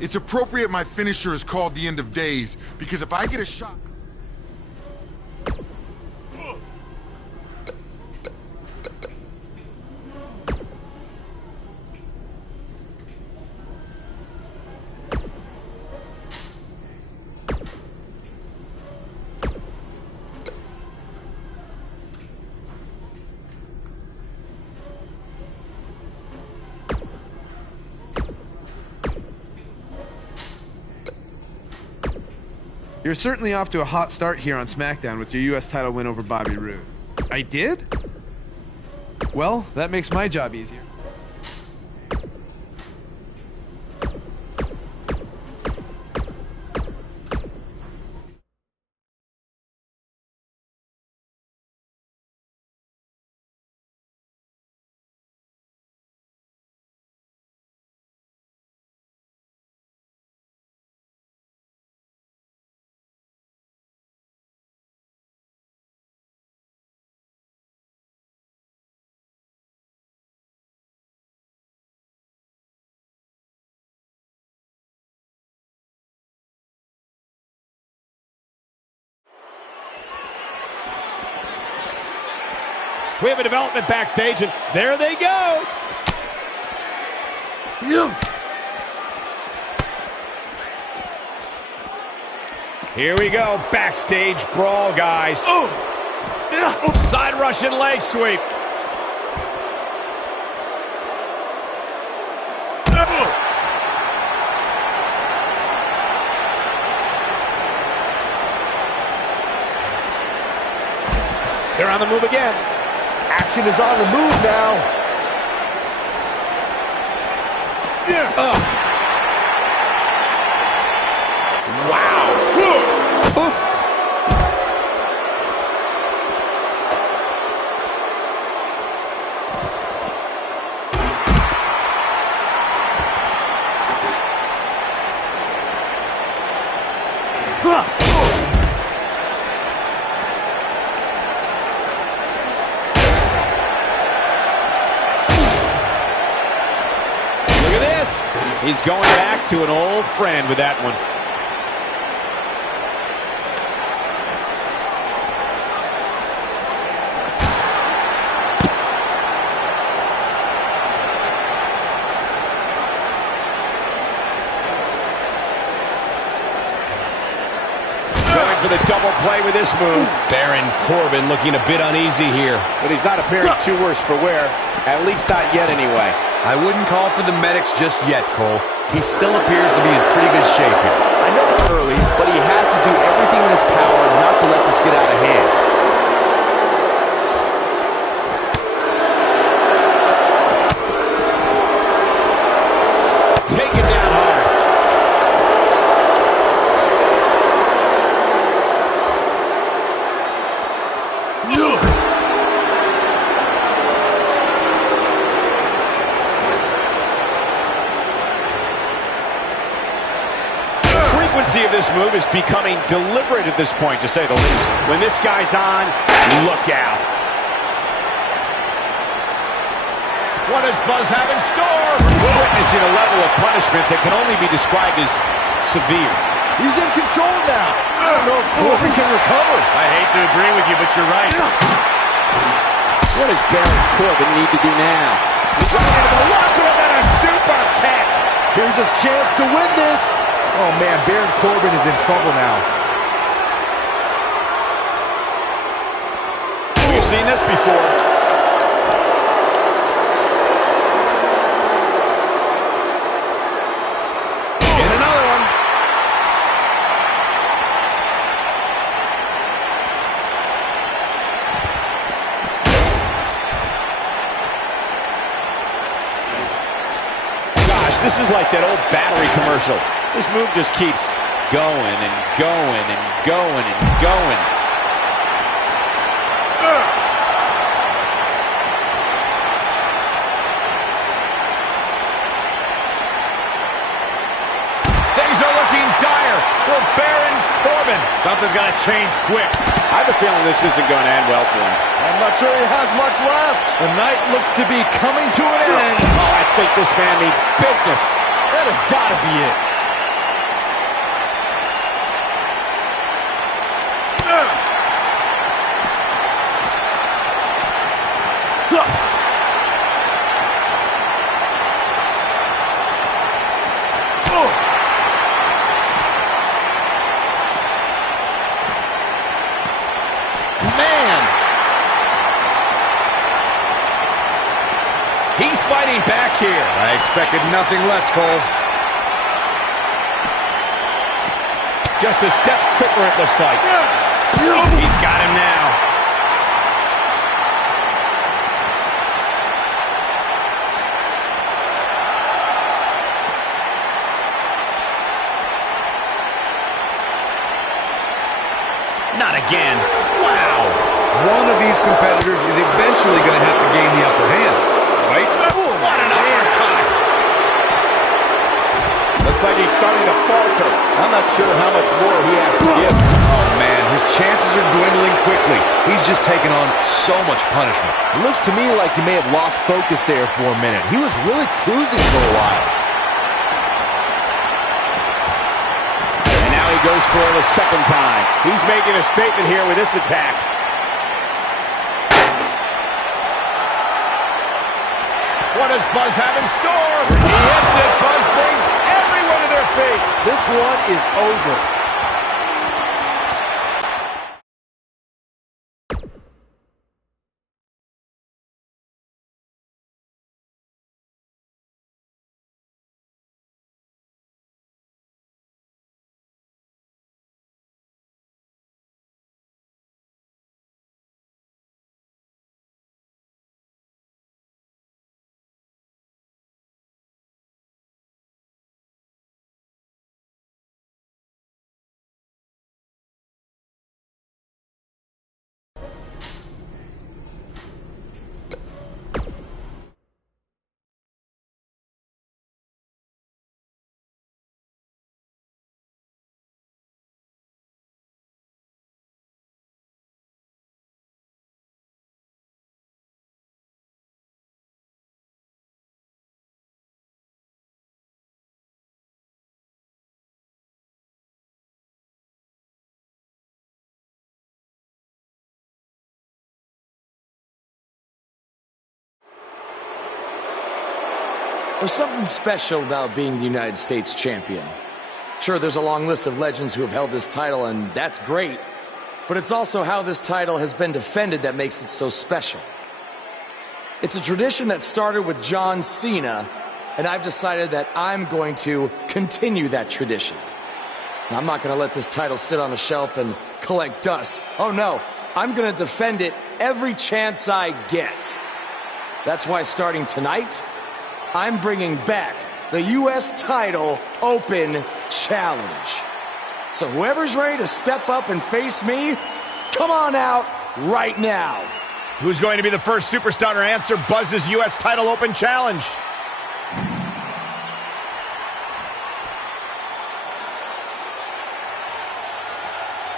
It's appropriate my finisher is called the end of days, because if I get a shot... You're certainly off to a hot start here on SmackDown with your U.S. title win over Bobby Roode. I did? Well, that makes my job easier. We have a development backstage, and there they go. Here we go, backstage brawl, guys. Side Russian leg sweep. They're on the move again. Action is on the move now. Wow. Oof. He's going back to an old friend with that one. Going for the double play with this move. Baron Corbin looking a bit uneasy here. But he's not appearing too worse for wear. At least not yet anyway. I wouldn't call for the medics just yet, Cole. He still appears to be in pretty good shape here. I know it's early, but he has to do everything in his power not to let this get out of hand. Take it down hard. The frequency of this move is becoming deliberate at this point, to say the least. When this guy's on, look out. What does Buzz have in store? Witnessing a level of punishment that can only be described as severe. He's in control now. I don't know if Corbin can recover. I hate to agree with you, but you're right. What does Baron Corbin need to do now? He's right into the locker and then a super kick. Here's his chance to win this. Oh, man, Baron Corbin is in trouble now. We've seen this before. And another one. Gosh, this is like that old battery commercial. This move just keeps going and going and going and going. Things are looking dire for Baron Corbin. Something's got to change quick. I have a feeling this isn't going to end well for him. I'm not sure he has much left. The night looks to be coming to an end. Oh, I think this man needs business. That has got to be it. back here. I expected nothing less, Cole. Just a step quicker, it looks like. He's got him now. Not again. Wow. One of these competitors is eventually going to have to gain the upper hand, right? What an uppercut! Looks like he's starting to falter. I'm not sure how much more he has to give. Oh, man, his chances are dwindling quickly. He's just taken on so much punishment. It looks to me like he may have lost focus there for a minute. He was really cruising for a while. And now he goes for it a second time. He's making a statement here with this attack. What does Buzz have in store? He hits it. Buzz brings everyone to their feet. This one is over. There's something special about being the United States champion. Sure, there's a long list of legends who have held this title, and that's great. But it's also how this title has been defended that makes it so special. It's a tradition that started with John Cena, and I've decided that I'm going to continue that tradition. And I'm not going to let this title sit on a shelf and collect dust. Oh no, I'm going to defend it every chance I get. That's why starting tonight, I'm bringing back the U.S. Title Open Challenge. So whoever's ready to step up and face me, come on out right now. Who's going to be the first superstar to answer Buzz's U.S. Title Open Challenge?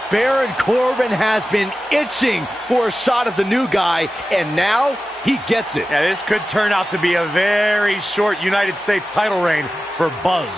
Baron Corbin has been itching for a shot of the new guy, and now he gets it. Yeah, this could turn out to be a very short United States title reign for Buzz.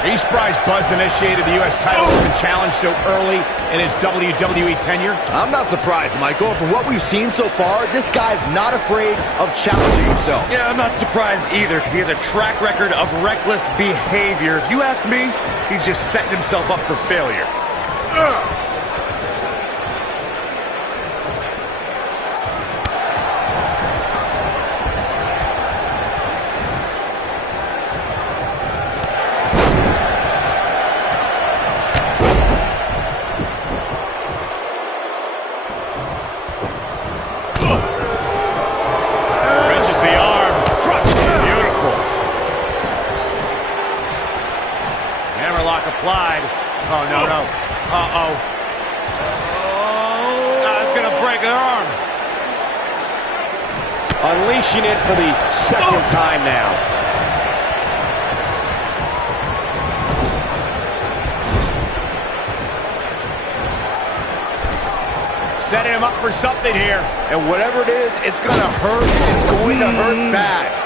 Are you surprised Buzz initiated the U.S. Title Open Challenge so early in his WWE tenure? I'm not surprised, Michael. From what we've seen so far, this guy's not afraid of challenging himself. Yeah, I'm not surprised either, because he has a track record of reckless behavior. If you ask me, he's just setting himself up for failure. Applied. Oh, no, no. Uh-oh. Oh, it's going to Unleashing it for the second time now. Setting him up for something here. And whatever it is, it's going to hurt, and it's going to hurt bad.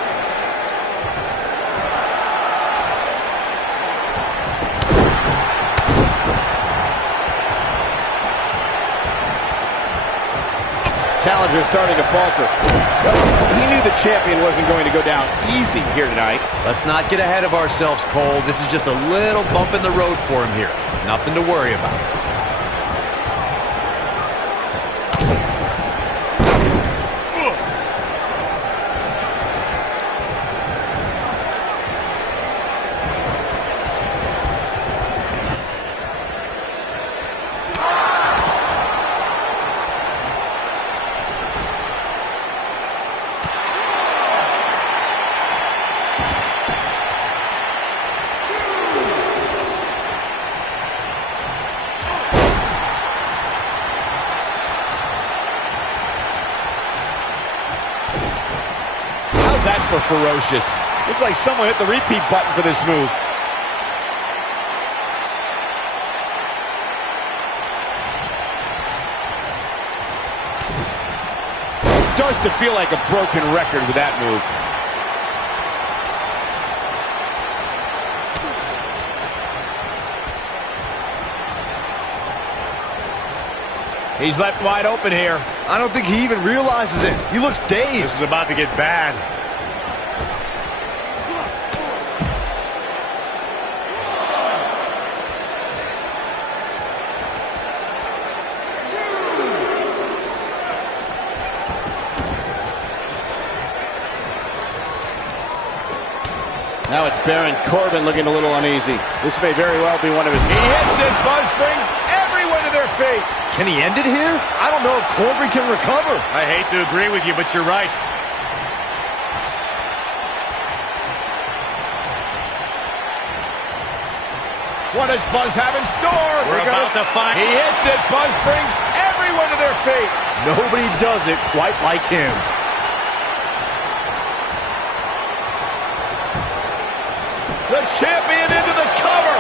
Challenger starting to falter. He knew the champion wasn't going to go down easy here tonight. Let's not get ahead of ourselves, Cole. This is just a little bump in the road for him here. Nothing to worry about. That for ferocious. Looks like someone hit the repeat button for this move. It starts to feel like a broken record with that move. He's left wide open here. I don't think he even realizes it. He looks dazed. This is about to get bad. Now it's Baron Corbin looking a little uneasy. This may very well be one of his... He hits it. Buzz brings everyone to their feet. Can he end it here? I don't know if Corbin can recover. I hate to agree with you, but you're right. What does Buzz have in store? We're about to find... He hits it. Buzz brings everyone to their feet. Nobody does it quite like him. The champion into the cover.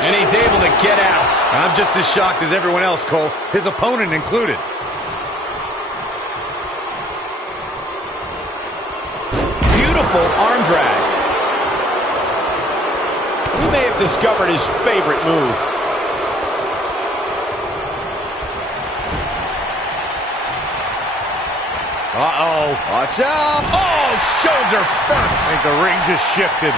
And he's able to get out. I'm just as shocked as everyone else, Cole. His opponent included. Beautiful arm drag. He may have discovered his favorite move. Uh-oh. Watch out. Oh, shoulder first. I think the ring just shifted.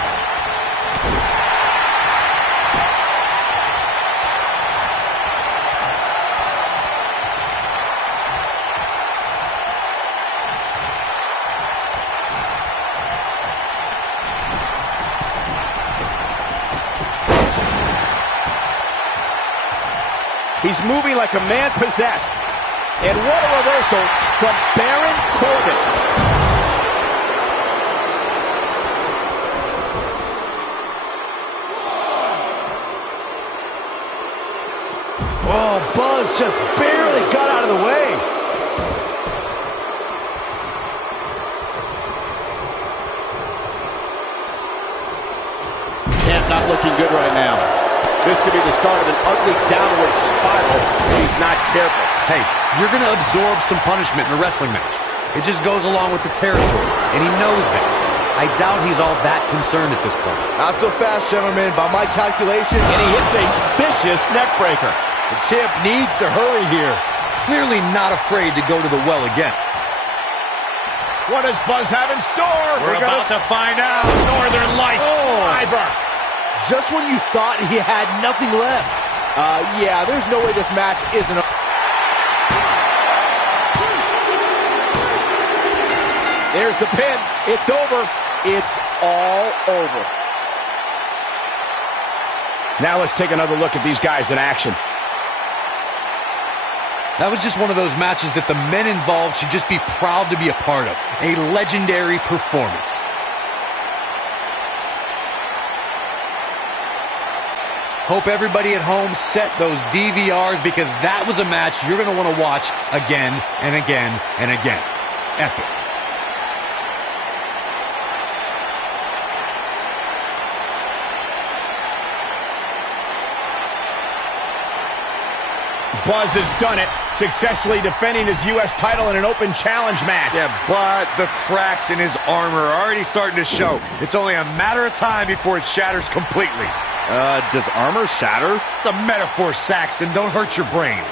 He's moving like a man possessed. And what a reversal from Baron Corbin. Oh, Buzz just barely got out of the way. Champ not looking good right now. This could be the start of an ugly downward spiral if he's not careful. Hey, you're going to absorb some punishment in a wrestling match. It just goes along with the territory, and he knows that. I doubt he's all that concerned at this point. Not so fast, gentlemen. By my calculation, And he hits a vicious neck breaker. The champ needs to hurry here. Clearly not afraid to go to the well again. What does Buzz have in store? We're about to find out. Northern Lights driver. just when you thought he had nothing left. Yeah, there's no way this match isn't... There's the pin. It's over. It's all over. Now let's take another look at these guys in action. That was just one of those matches that the men involved should just be proud to be a part of. A legendary performance. Hope everybody at home set those DVRs, because that was a match you're going to want to watch again and again and again. Epic. Buzz has done it, successfully defending his U.S. title in an open challenge match. Yeah, but the cracks in his armor are already starting to show. It's only a matter of time before it shatters completely. Does armor shatter? It's a metaphor, Saxton. Don't hurt your brain.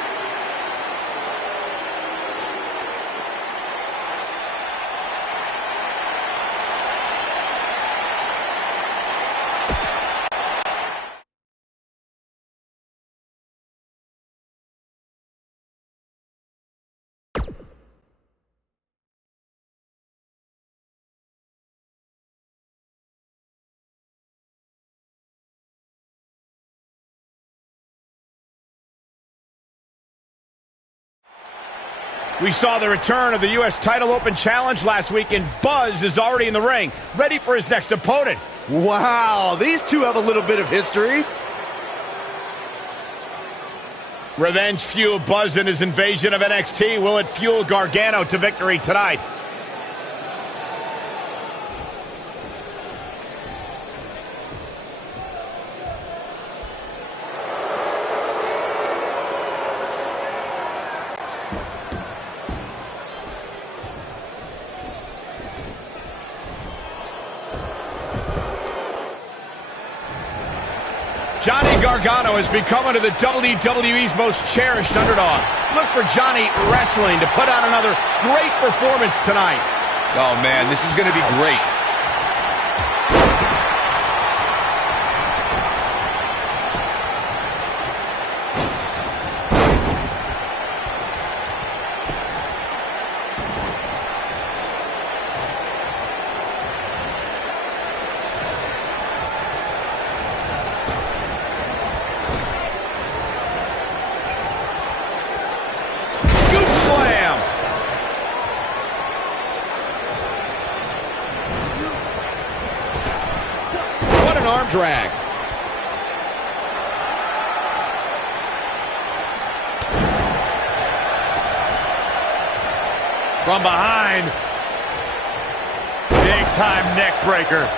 We saw the return of the U.S. title open challenge last week, and Buzz is already in the ring, ready for his next opponent. Wow, these two have a little bit of history. Revenge fueled Buzz in his invasion of NXT. Will it fuel Gargano to victory tonight? Johnny Gargano has become one of the WWE's most cherished underdogs. Look for Johnny Wrestling to put on another great performance tonight. Oh, man, this is going to be great. Slam! What an arm drag. From behind. Big time neck breaker.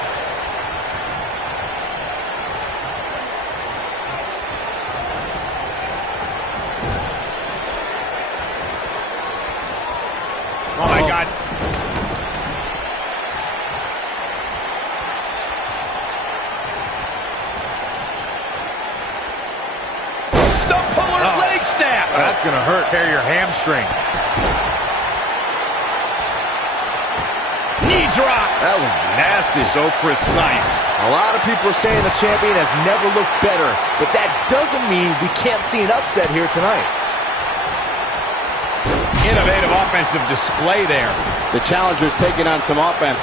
Oh, my God. Stump puller, leg snap. That's going to hurt. Tear your hamstring. Knee drop. That was nasty. So precise. A lot of people are saying the champion has never looked better, but that doesn't mean we can't see an upset here tonight. Innovative offensive display there. The challenger's taking on some offense,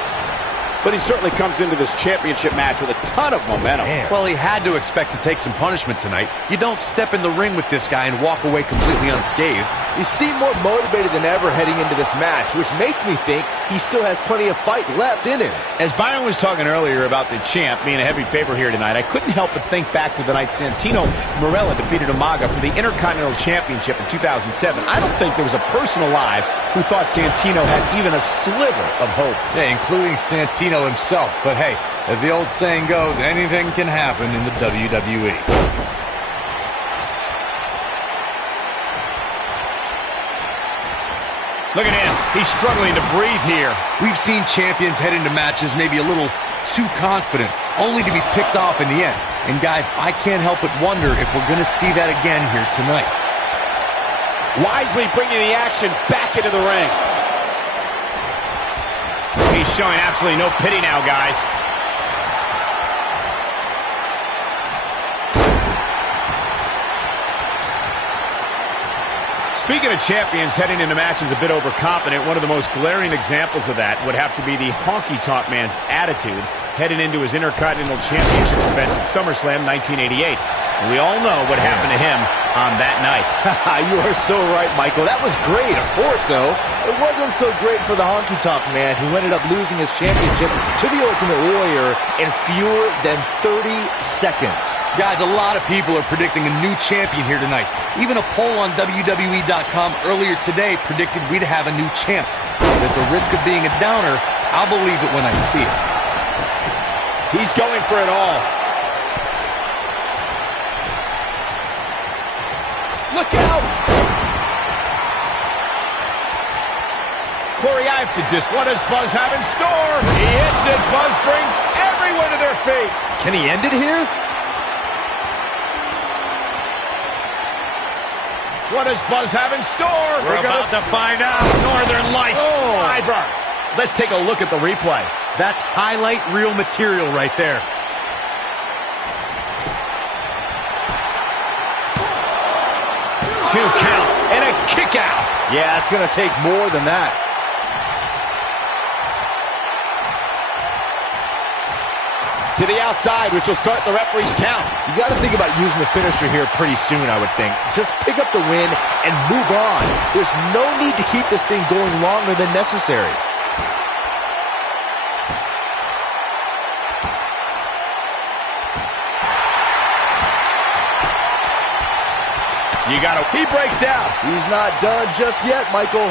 but he certainly comes into this championship match with a ton of momentum. Well, he had to expect to take some punishment tonight. You don't step in the ring with this guy and walk away completely unscathed. You seem more motivated than ever heading into this match, which makes me think he still has plenty of fight left in him. As Byron was talking earlier about the champ being a heavy favorite here tonight, I couldn't help but think back to the night Santino Marella defeated Umaga for the Intercontinental Championship in 2007. I don't think there was a person alive who thought Santino had even a sliver of hope. Yeah, including Santino himself. But hey, as the old saying goes, anything can happen in the WWE. Look at him. He's struggling to breathe here. We've seen champions head into matches maybe a little too confident, only to be picked off in the end. And guys, I can't help but wonder if we're going to see that again here tonight. Wisely bringing the action back into the ring. He's showing absolutely no pity now, guys. Speaking of champions heading into matches a bit overconfident, one of the most glaring examples of that would have to be the honky-tonk man's attitude heading into his Intercontinental Championship defense at SummerSlam 1988. And we all know what happened to him on that night. You are so right, Michael. That was great, of course, though. It wasn't so great for the honky-tonk man who ended up losing his championship to the Ultimate Warrior in fewer than 30 seconds. Guys, a lot of people are predicting a new champion here tonight. Even a poll on WWE.com earlier today predicted we'd have a new champ. But at the risk of being a downer, I'll believe it when I see it. He's going for it all. Look out! Corey, I have to what does Buzz have in store? He hits it. Buzz brings everyone to their feet. Can he end it here? What does Buzz have in store? We're about to find out. Northern Lights driver. Let's take a look at the replay. That's highlight reel material right there. 2 count and a kick out. Yeah, it's going to take more than that. To the outside, which will start the referee's count. You got to think about using the finisher here pretty soon, I would think. Just pick up the win and move on. There's no need to keep this thing going longer than necessary. He breaks out. He's not done just yet, Michael.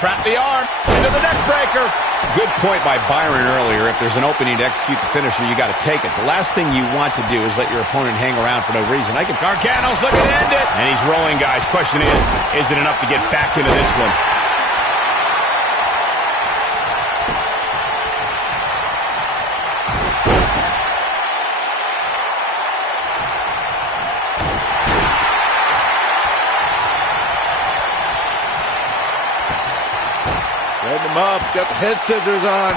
Trap the arm into the neck breaker. Good point by Byron earlier. If there's an opening to execute the finisher, you got to take it. The last thing you want to do is let your opponent hang around for no reason. Gargano's looking to end it. And he's rolling, guys. Question is it enough to get back into this one? Set him up. Got the head scissors on.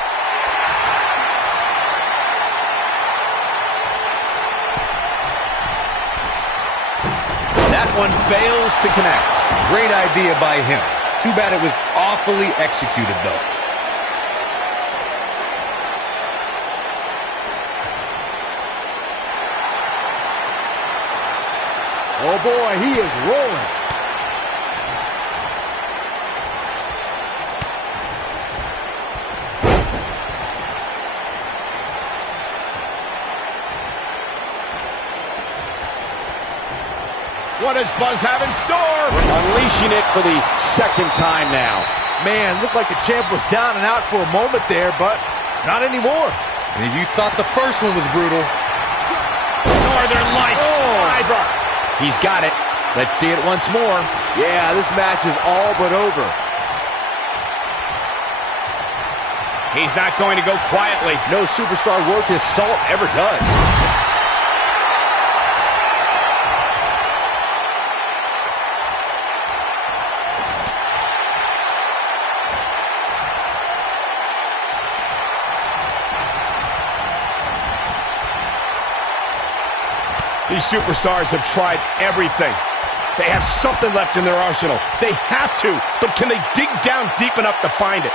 That one fails to connect. Great idea by him. Too bad it was awfully executed, though. Oh, boy, he is rolling. What does Buzz have in store? Unleashing it for the second time now. Man, looked like the champ was down and out for a moment there, but not anymore. And if you thought the first one was brutal. Northern Lights driver. He's got it. Let's see it once more. Yeah, this match is all but over. He's not going to go quietly. No superstar worth his salt ever does. These superstars have tried everything. They have something left in their arsenal. They have to, but can they dig down deep enough to find it?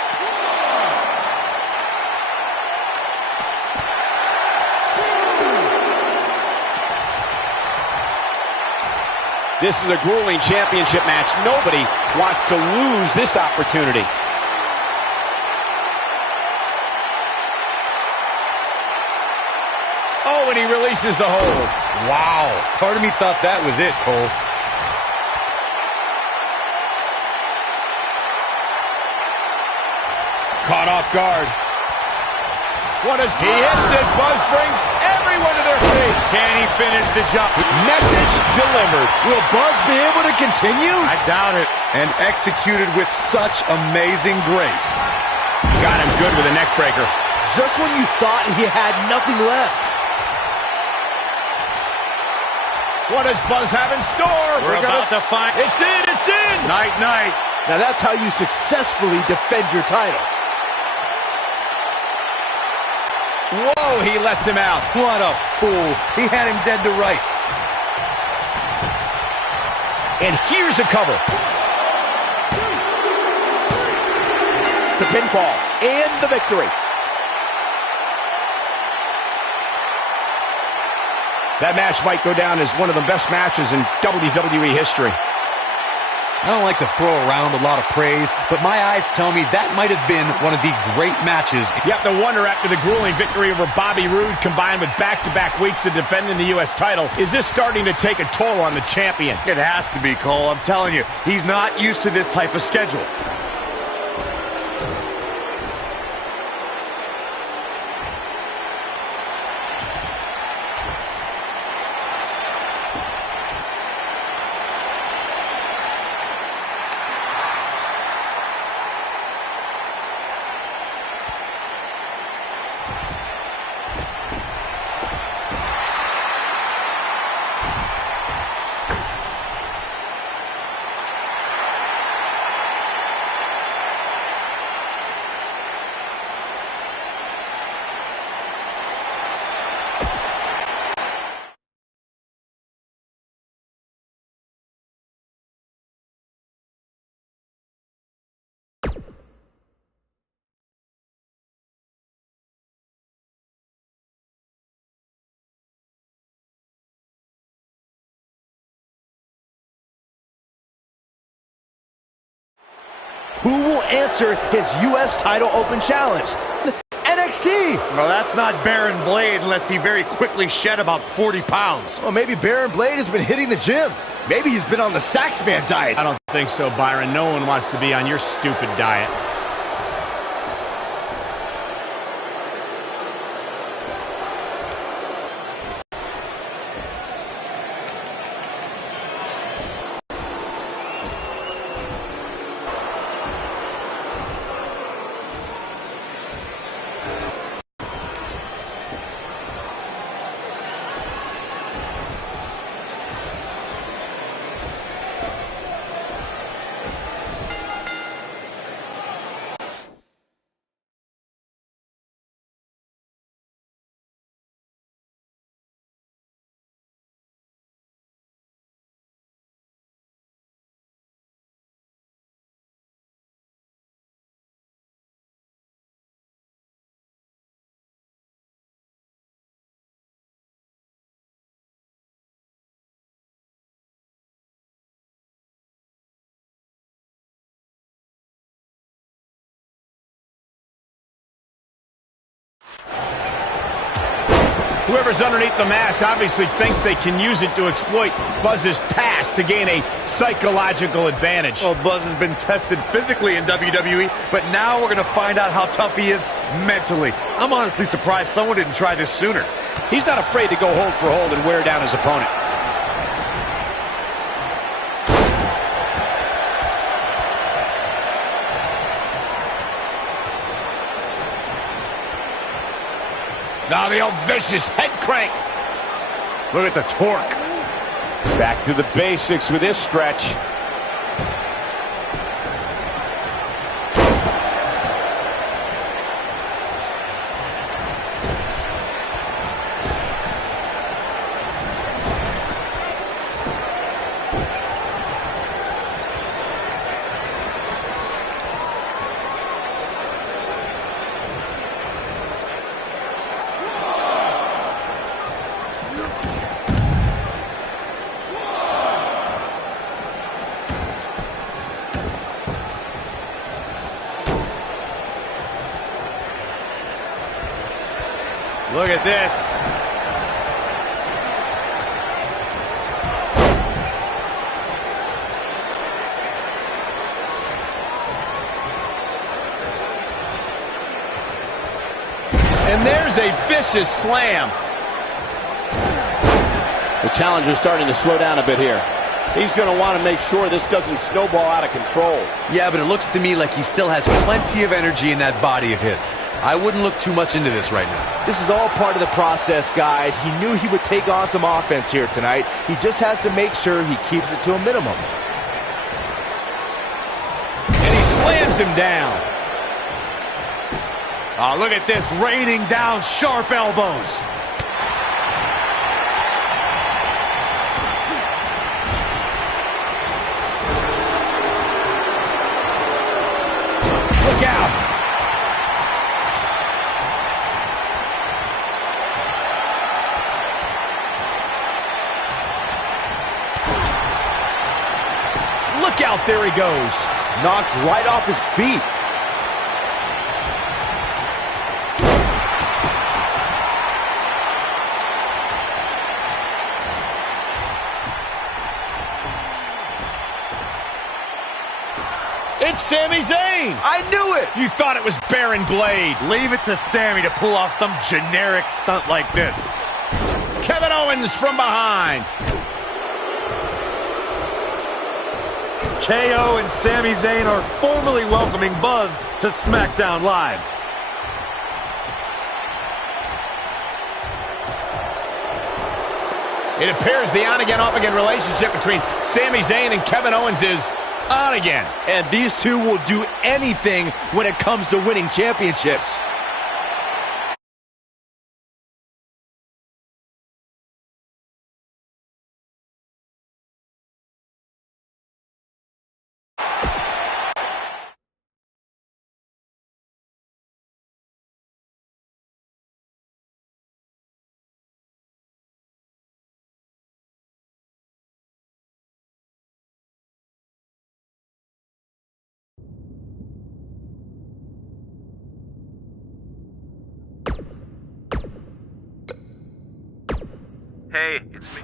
This is a grueling championship match. Nobody wants to lose this opportunity. Oh, and he releases the hold. Wow. Part of me thought that was it, Cole. Caught off guard. What is he hits it? Buzz brings everyone to their feet. Can he finish the job? Message delivered. Will Buzz be able to continue? I doubt it. And executed with such amazing grace. Got him good with a neck breaker. Just when you thought he had nothing left. What does Buzz have in store? We're about to find... It's in, it's in! Night, night. Now that's how you successfully defend your title. Whoa, he lets him out. What a fool. He had him dead to rights. And here's a cover. The pinfall and the victory. That match might go down as one of the best matches in WWE history. I don't like to throw around a lot of praise, but my eyes tell me that might have been one of the great matches. You have to wonder, after the grueling victory over Bobby Roode combined with back-to-back weeks of defending the U.S. title, is this starting to take a toll on the champion? It has to be, Cole. I'm telling you, he's not used to this type of schedule. who will answer his U.S. title open challenge? NXT! Well, that's not Baron Blade unless he very quickly shed about 40 pounds. Well, maybe Baron Blade has been hitting the gym. Maybe he's been on the Saxman diet. I don't think so, Byron. No one wants to be on your stupid diet. Whoever's underneath the mask obviously thinks they can use it to exploit Buzz's past to gain a psychological advantage. Well, Buzz has been tested physically in WWE, but now we're going to find out how tough he is mentally. I'm honestly surprised someone didn't try this sooner. He's not afraid to go hold for hold and wear down his opponent. Now the old vicious head crank. Look at the torque. Back to the basics with this stretch. Look at this. And there's a vicious slam. The challenger's starting to slow down a bit here. He's going to want to make sure this doesn't snowball out of control. Yeah, but it looks to me like he still has plenty of energy in that body of his. I wouldn't look too much into this right now. This is all part of the process, guys. He knew he would take on some offense here tonight. He just has to make sure he keeps it to a minimum. And he slams him down. Oh, look at this, raining down sharp elbows. Look out. Look out, there he goes. Knocked right off his feet. It's Sami Zayn. I knew it. You thought it was Baron Blade. Leave it to Sammy to pull off some generic stunt like this. Kevin Owens from behind. KO and Sami Zayn are formally welcoming Buzz to SmackDown Live. It appears the on-again, off-again relationship between Sami Zayn and Kevin Owens is on again. And these two will do anything when it comes to winning championships. Hey, it's me.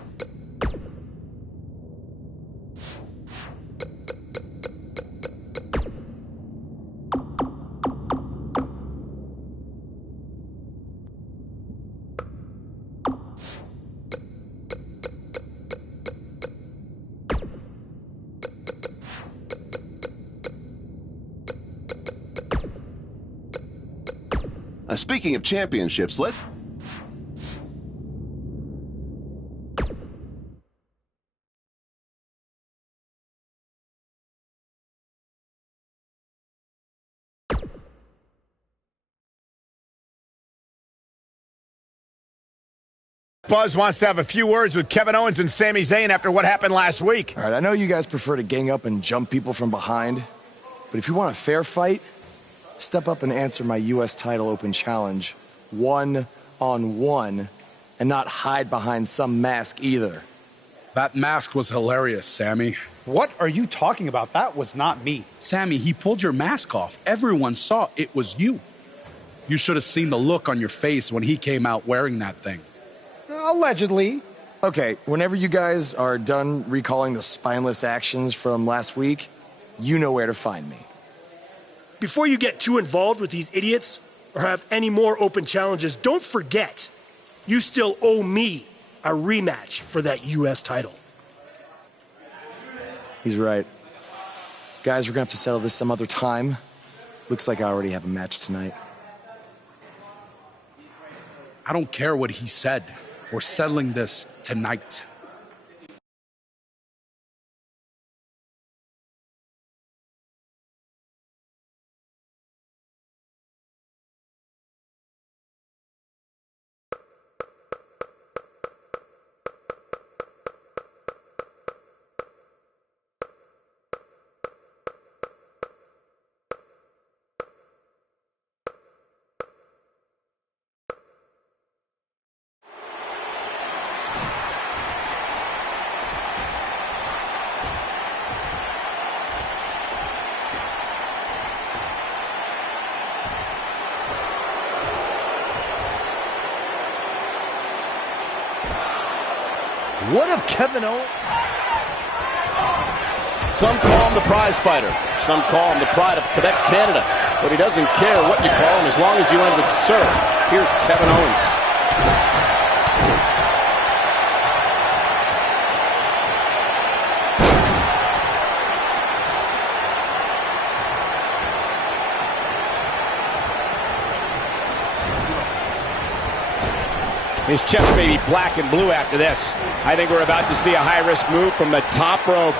Speaking of championships, let's... Buzz wants to have a few words with Kevin Owens and Sami Zayn after what happened last week. All right, I know you guys prefer to gang up and jump people from behind, but if you want a fair fight, step up and answer my U.S. title open challenge, 1-on-1, and not hide behind some mask either. That mask was hilarious, Sammy. What are you talking about? That was not me. Sammy, he pulled your mask off. Everyone saw it was you. You should have seen the look on your face when he came out wearing that thing. Allegedly. Okay, whenever you guys are done recalling the spineless actions from last week, you know where to find me. Before you get too involved with these idiots or have any more open challenges, don't forget, you still owe me a rematch for that U.S. title. He's right. Guys, we're gonna have to settle this some other time. Looks like I already have a match tonight. I don't care what he said. We're settling this tonight. What if Kevin Owens... Some call him the prize fighter. Some call him the pride of Quebec, Canada. But he doesn't care what you call him as long as you end with sir. Here's Kevin Owens. His chest may be black and blue after this. I think we're about to see a high-risk move from the top rope.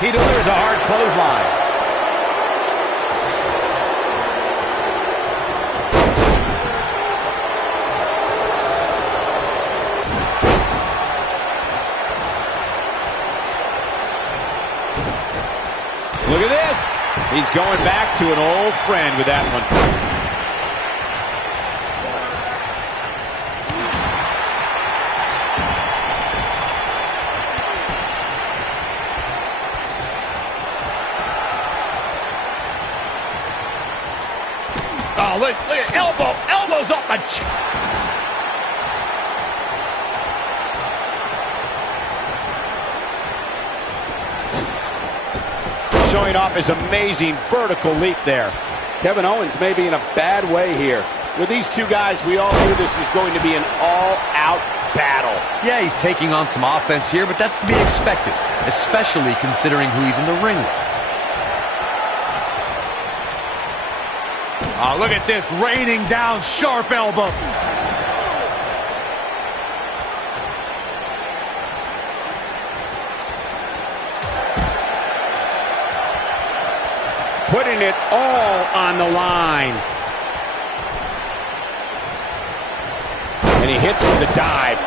He delivers a hard clothesline. Look at this. He's going back to an old friend with that one. Oh, look at elbows off the... Showing off his amazing vertical leap there. Kevin Owens may be in a bad way here. With these two guys, we all knew this was going to be an all-out battle. Yeah, he's taking on some offense here, but that's to be expected, especially considering who he's in the ring with. Oh, look at this, raining down sharp elbow. Putting it all on the line. And he hits with the dive.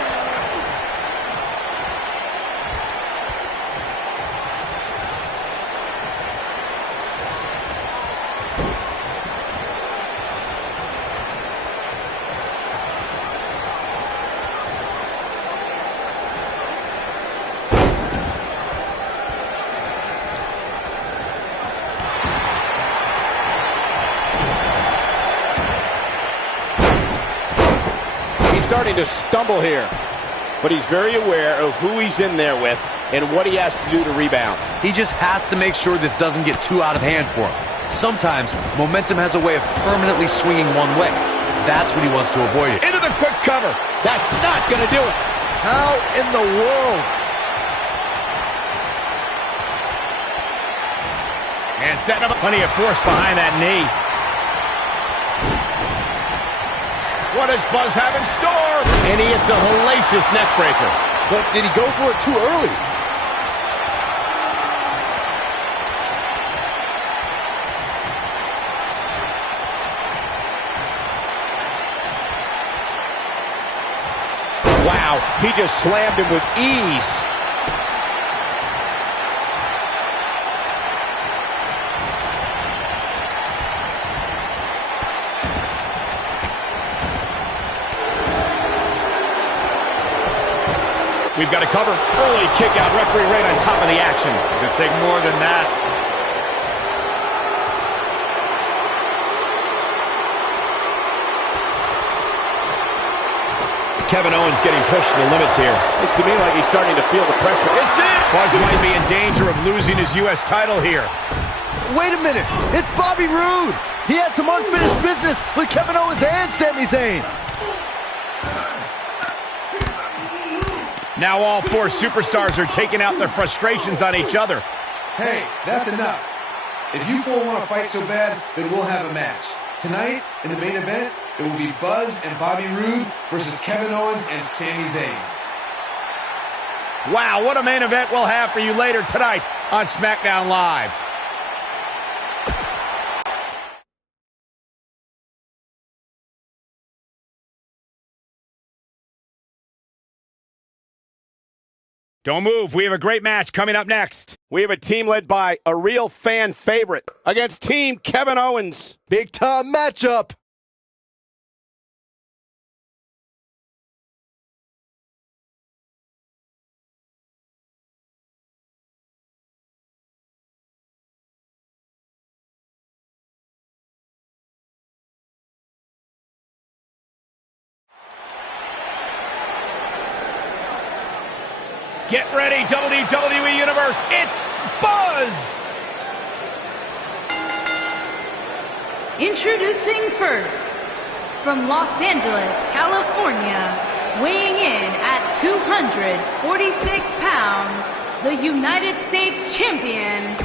starting to stumble here. But he's very aware of who he's in there with and what he has to do to rebound. He just has to make sure this doesn't get too out of hand for him. Sometimes momentum has a way of permanently swinging one way. That's when he wants to avoid it. Into the quick cover. That's not going to do it. How in the world? And setting up plenty of force behind that knee. What does Buzz have in store? And he hits a hellacious neck breaker. But did he go for it too early? Wow, he just slammed him with ease. We've got a cover. Early kick out. Referee right on top of the action. It'll take more than that. Kevin Owens getting pushed to the limits here. Looks to me like he's starting to feel the pressure. It's it! Buzz might be in danger of losing his U.S. title here. Wait a minute. It's Bobby Roode. He has some unfinished business with Kevin Owens and Sami Zayn. Now all four superstars are taking out their frustrations on each other. Hey, that's enough. If you four want to fight so bad, then we'll have a match. Tonight, in the main event, it will be Buzz and Bobby Roode versus Kevin Owens and Sami Zayn. Wow, what a main event we'll have for you later tonight on SmackDown Live. Don't move. We have a great match coming up next. We have a team led by a real fan favorite against Team Kevin Owens. Big time matchup. Get ready, WWE Universe. It's Buzz! Introducing first, from Los Angeles, California, weighing in at 246 pounds, the United States Champion,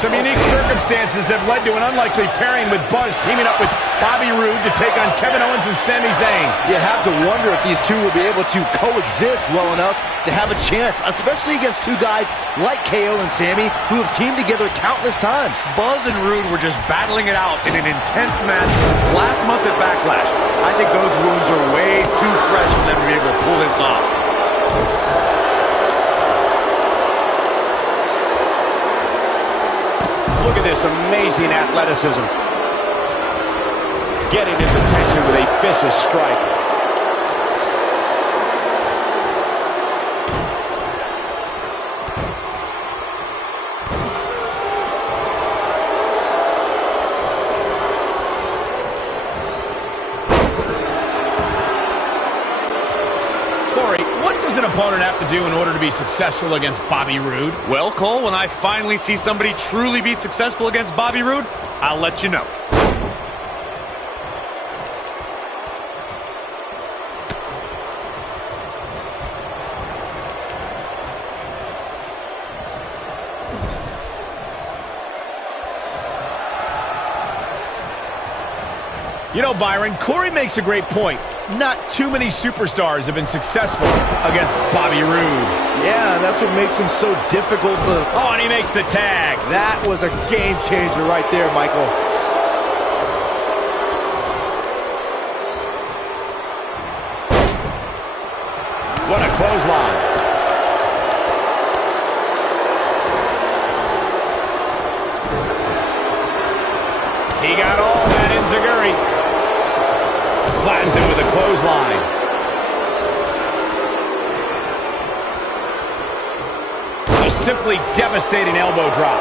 some unique circumstances have led to an unlikely pairing with Buzz teaming up with Bobby Roode to take on Kevin Owens and Sami Zayn. You have to wonder if these two will be able to coexist well enough to have a chance, especially against two guys like KO and Sami who have teamed together countless times. Buzz and Roode were just battling it out in an intense match last month at Backlash. I think those wounds are way too fresh for them to be able to pull this off. Look at this amazing athleticism. Getting his attention with a vicious strike. What does an opponent have to do in order to be successful against Bobby Roode? Well, Cole, when I finally see somebody truly be successful against Bobby Roode, I'll let you know. You know, Byron, Corey makes a great point. Not too many superstars have been successful against Bobby Roode. Yeah, that's what makes him so difficult to... Oh, and he makes the tag. That was a game changer right there, Michael. What a clothesline. He got all that enziguri. Flattens him with a clothesline. A simply devastating elbow drop.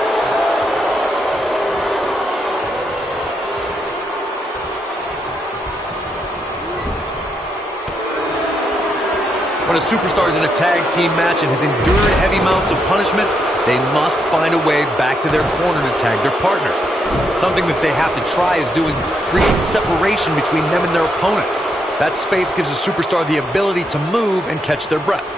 When a superstar is in a tag team match and has endured heavy amounts of punishment, they must find a way back to their corner to tag their partner. Something that they have to try is doing create separation between them and their opponent. That space gives a superstar the ability to move and catch their breath.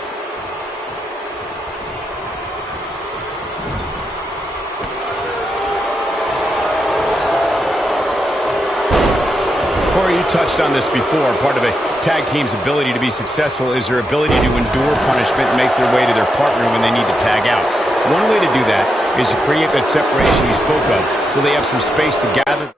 Corey, you touched on this before. Part of a tag team's ability to be successful is their ability to endure punishment and make their way to their partner when they need to tag out. One way to do that is to create that separation you spoke of, so they have some space to gather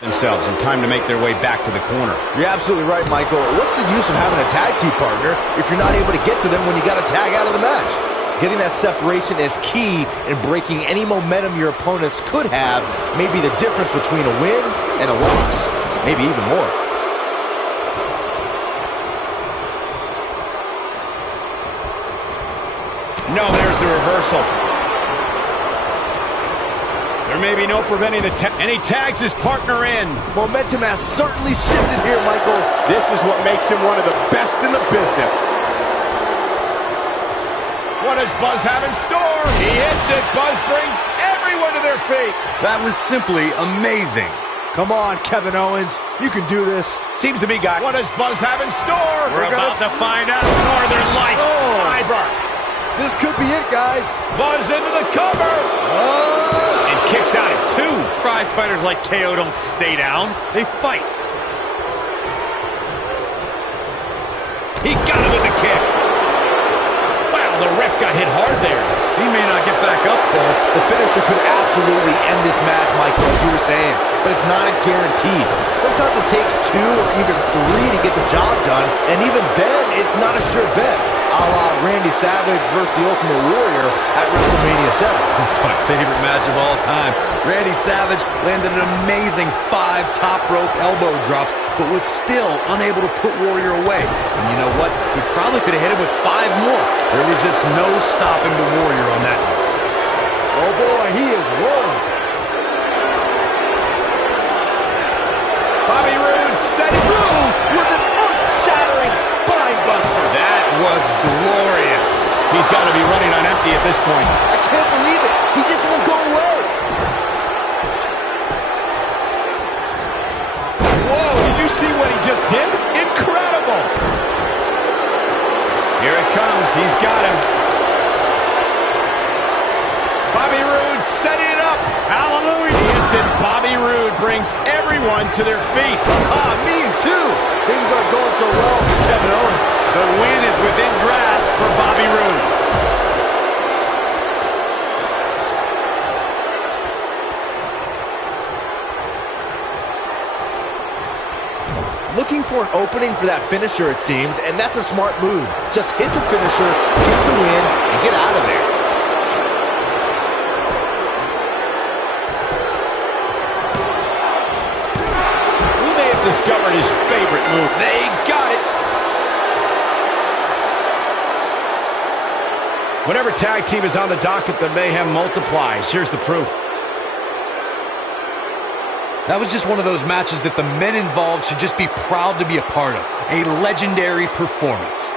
themselves and time to make their way back to the corner. You're absolutely right, Michael. What's the use of having a tag team partner if you're not able to get to them when you got to tag out of the match? Getting that separation is key in breaking any momentum your opponents could have, may be the difference between a win and a loss, maybe even more. No, there's the reversal. There may be no preventing the tag, and he tags his partner in. Momentum has certainly shifted here, Michael. This is what makes him one of the best in the business. What does Buzz have in store? He hits it. Buzz brings everyone to their feet. That was simply amazing. Come on, Kevin Owens. You can do this. Seems to be, guys. What does Buzz have in store? We're about to find out. Northern Lights driver. This could be it, guys. Buzz into the cover. And kicks out at 2. Prize fighters like KO don't stay down. They fight. He got him with the kick. Wow, the ref got hit hard there. He may not get back up, Cole. The finisher could absolutely end this match, Michael, as you were saying, but it's not a guarantee. Sometimes it takes 2 or even 3 to get the job done, and even then, it's not a sure bet. A la Randy Savage versus the Ultimate Warrior at WrestleMania 7. That's my favorite match of all time. Randy Savage landed an amazing 5 top rope elbow drops, but was still unable to put Warrior away. And you know what? He probably could have hit him with 5 more. There was just no stopping the Warrior on that one. Oh boy, he is rolling. Bobby Roode set it through With an earth-shattering spine buster. That was glorious. He's got to be running on empty at this point. I can't believe it. He just won't go away. Whoa, did you see what he just did? Incredible. Here it comes. He's got him. Bobby Roode setting it up. Hallelujah. And Bobby Roode brings everyone to their feet. Me too. Things aren't going so well for Kevin Owens. The win is within grasp for Bobby Roode. Looking for an opening for that finisher, it seems, and that's a smart move. Just hit the finisher, get the win, and get out of there. Who may have discovered his favorite move? They got it. Whenever tag team is on the docket, the mayhem multiplies. Here's the proof. That was just one of those matches that the men involved should just be proud to be a part of. A legendary performance.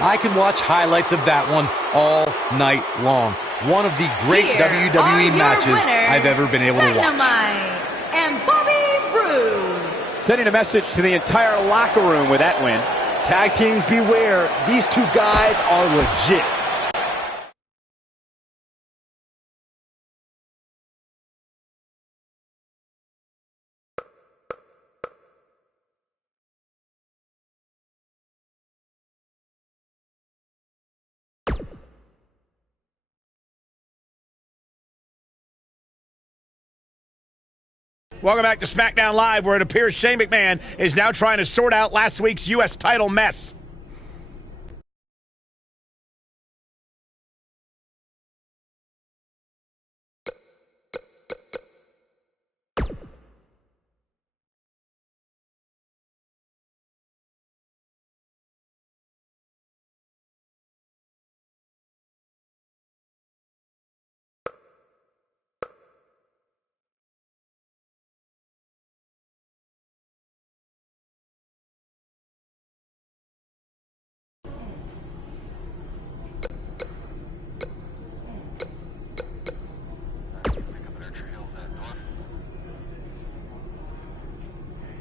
I could watch highlights of that one all night long. One of the great WWE matches I've ever been able to watch. Dynamite and Bobby Roode. Sending a message to the entire locker room with that win. Tag teams beware. These 2 guys are legit. Welcome back to SmackDown Live, where it appears Shane McMahon is now trying to sort out last week's U.S. title mess.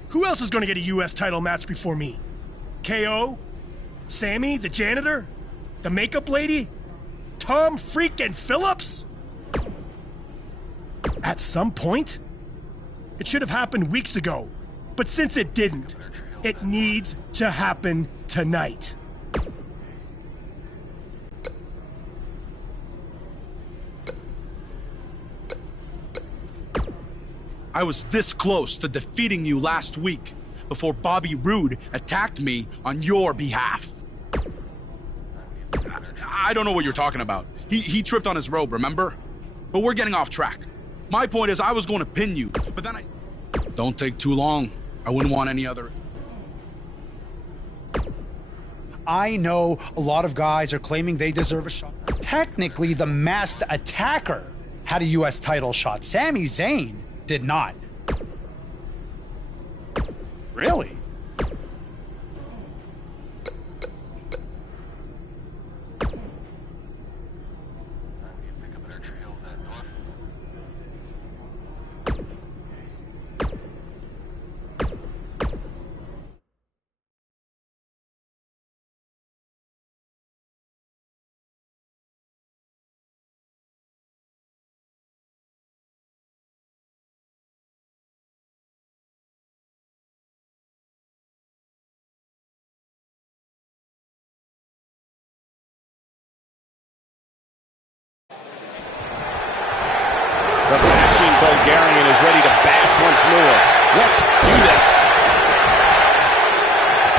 Who else is going to get a U.S. title match before me? KO? Sammy, the janitor? The makeup lady? Tom freaking Phillips? At some point? It should have happened weeks ago. But since it didn't, it needs to happen tonight. I was this close to defeating you last week before Bobby Roode attacked me on your behalf. I don't know what you're talking about. He tripped on his robe, remember? But we're getting off track. My point is I was going to pin you, but then I... Don't take too long. I wouldn't want any other... I know a lot of guys are claiming they deserve a shot. Technically, the masked attacker had a U.S. title shot. Sami Zayn did not. Really? The bashing Bulgarian is ready to bash once more. Let's do this.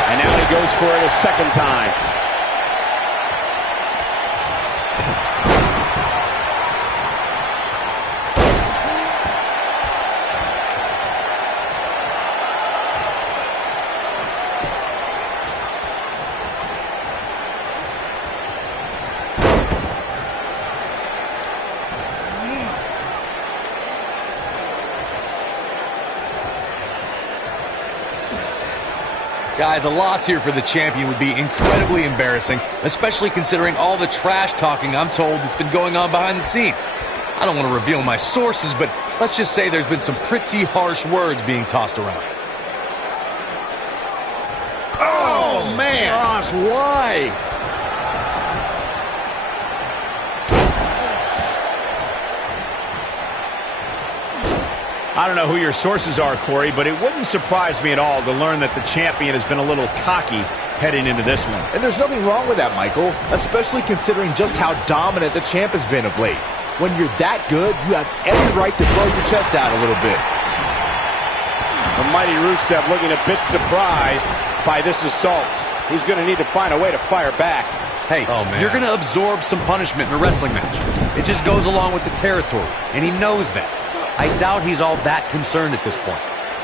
And now he goes for it a second time. Guys, a loss here for the champion would be incredibly embarrassing, especially considering all the trash talking I'm told that's been going on behind the scenes. I don't want to reveal my sources, but let's just say there's been some pretty harsh words being tossed around. Oh, man! Gosh, why? I don't know who your sources are, Corey, but it wouldn't surprise me at all to learn that the champion has been a little cocky heading into this one. And there's nothing wrong with that, Michael, especially considering just how dominant the champ has been of late. When you're that good, you have every right to blow your chest out a little bit. The mighty Rusev looking a bit surprised by this assault. He's going to need to find a way to fire back. Hey, you're going to absorb some punishment in a wrestling match. It just goes along with the territory, and he knows that. I doubt he's all that concerned at this point.